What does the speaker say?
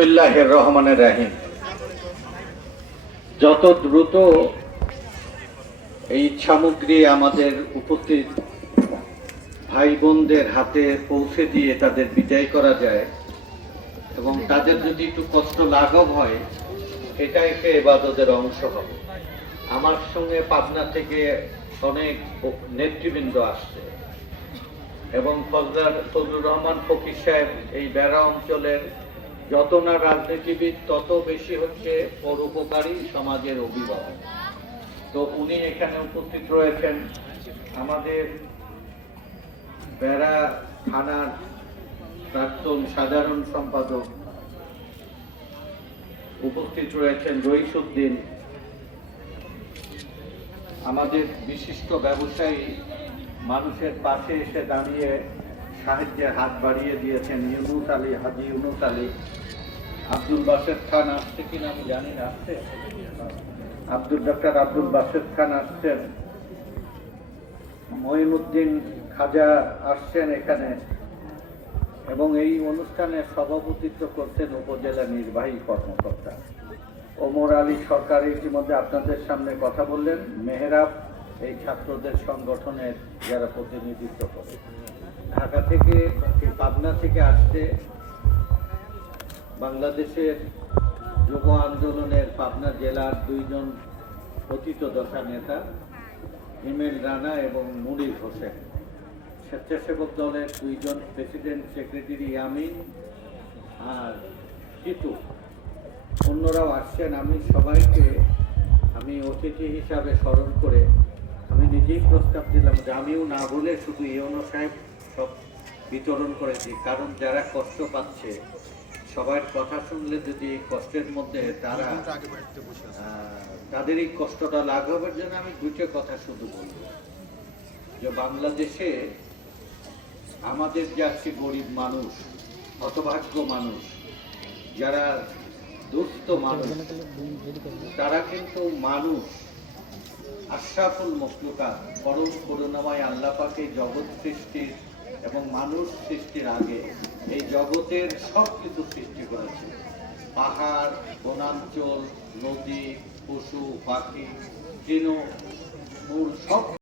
বিসমিল্লাহির রহমানির রহিম। যত দ্রুত এই সামগ্রী আমাদের উপস্থিত ভাই বোনদের হাতে পৌঁছে দিয়ে তাদের বিদায় করা যায় এবং তাদের যদি একটু কষ্ট লাঘব হয়, এটা একটা ইবাদতের অংশ হবে। আমার সঙ্গে পাবনা থেকে অনেক নেতৃবৃন্দ আসছে এবং ফজলুর রহমান ফকির সাহেব এই বেড়া অঞ্চলের যত না রাজনীতিবিদ, তত বেশি হচ্ছে পরোপকারী সমাজের অভিভাবক। তো উনি এখানে উপস্থিত রয়েছেন। আমাদের বেড়া থানার প্রাক্তন সাধারণ সম্পাদক উপস্থিত রয়েছেন রইসউদ্দিন। আমাদের বিশিষ্ট ব্যবসায়ী মানুষের পাশে এসে দাঁড়িয়ে সাহায্যের হাত বাড়িয়ে দিয়েছেন ইউনুস আলী, হাজি ইউনুস আলী। আব্দুল বাসেদ খান আসছে কিনা আমি জানি না, আসছে ডক্টর আব্দুল বাসেদ খান আসছেন, মঈনুদ্দিন খাজা আসছেন এখানে, এবং এই অনুষ্ঠানে সভাপতিত্ব করছেন উপজেলা নির্বাহী কর্মকর্তা ওমর আলী সরকার। ইতিমধ্যে আপনাদের সামনে কথা বললেন। মেহরাব এই ছাত্রদের সংগঠনের যারা প্রতিনিধিত্ব করে, ঢাকা থেকে পাবনা থেকে আসছে বাংলাদেশের যুব আন্দোলনের পাবনা জেলার দুইজন পতিতদশা নেতা হিমেল রানা এবং মুনির হোসেন, স্বেচ্ছাসেবক দলের দুইজন প্রেসিডেন্ট সেক্রেটারি ইয়ামিন আর জিতু, অন্যরাও আসছেন। আমি সবাইকে অতিথি হিসাবে স্মরণ করে আমি নিজেই প্রস্তাব দিলাম যে আমিও না বলে শুধু ইউনো সাহেব সব বিতরণ করে দিই, কারণ যারা কষ্ট পাচ্ছে সবার কথা শুনলে যদি এই কষ্টের মধ্যে তাদের এই কষ্টটা লাঘবের জন্য আমি দুটো কথা শুধু বলব যে বাংলাদেশে আমাদের যাচ্ছে গরিব মানুষ, হতভাগ্য মানুষ, যারা দুস্থ মানুষ, তারা কিন্তু মানুষ আশরাফুল মখলুকাত, পরম করুণাময় আল্লাহ পাক এই জগৎ সৃষ্টির এবং মানুষ সৃষ্টির আগে এই জগতের সব কিছু সৃষ্টি করেছে। পাহাড়, বনাঞ্চল, নদী, পশু পাখি, তৃণমূল সব